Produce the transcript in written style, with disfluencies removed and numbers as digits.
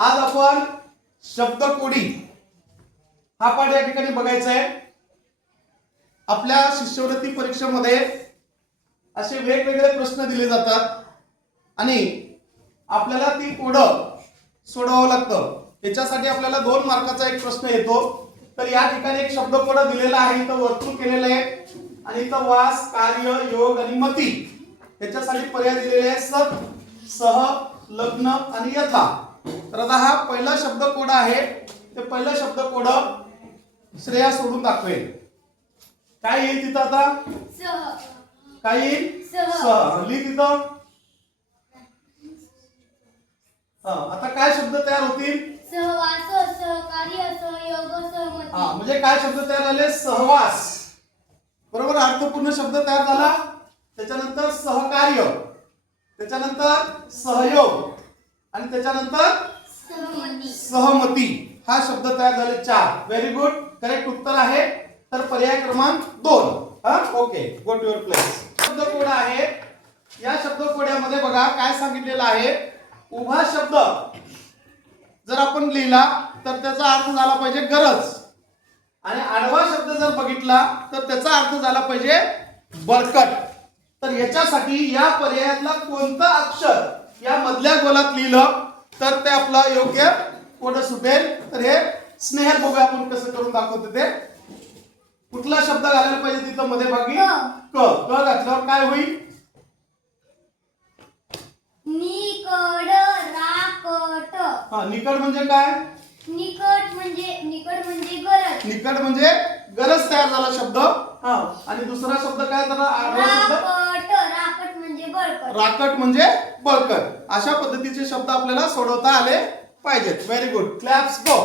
आज आपण शब्दकोडी हा पाठ या ठिकाणी बघायचा आहे। आपल्या शिष्यवृत्ती परीक्षेमध्ये असे वेगवेगळे प्रश्न दिले जातात आणि आपल्याला ती कोडं सोडवावं लागतं। याच्यासाठी आपल्याला 2 मार्काचा एक प्रश्न येतो। तर या ठिकाणी एक शब्दकोड दिलेला आहे, इथं वर्तुळ केलेलं आहे आणि इथं वास, कार्य, योग आणि मती याच्यासाठी पर्याय दिलेले आहेत सत, सह, लग्न आणि यथा। तर आता हा पहिला शब्दकोड आहे, ते पहिला शब्दकोड श्रेया सोडून दाखवेल। काय येईल तिथं आता? सह। काय येईल? सह। लिह तिथं। आता काय शब्द तयार होतील? सहवास, सहकार्य, सहयोग, सहमती। म्हणजे काय शब्द तयार झाले? सहवास, बरोबर, अर्थपूर्ण शब्द तयार झाला। त्याच्यानंतर सहकार्य, त्याच्यानंतर सहयोग आणि त्याच्यानंतर सहमती हा शब्द तयार झाले 4। व्हेरी गुड, करेक्ट उत्तर आहे तर पर्याय क्रमांक 2। Okay, go to your place. शब्दकोड आहे, या शब्दकोड्यामध्ये बघा काय सांगितलेलं आहे। उभा शब्द जर आपण लिहिला तर त्याचा अर्थ झाला पाहिजे गरज, आणि आडवा शब्द जर बघितला तर त्याचा अर्थ झाला पाहिजे बळकट। तर याच्यासाठी या पर्यायातला कोणता अक्षर या मधल्या गोलात लिहिलं तर ते आपलं योग्य कोड सुटेल। तर हे स्नेहल बघूया आपण कसं करून दाखवतो ते। कुठला शब्द घालायला पाहिजे तिथं मध्ये भागी? क घातल्यावर काय होईल? निकड, राकट। निकड म्हणजे काय? निकट म्हणजे गरज। निकड म्हणजे गरज तयार झाला शब्द। आणि दुसरा शब्द काय झाला? आडवा शब्द राकट म्हणजे बळकट। राकट म्हणजे बळकट। अशा पद्धतीचे शब्द आपल्याला सोडवता आले पाहिजेत। व्हेरी गुड, क्लॅप्स गो।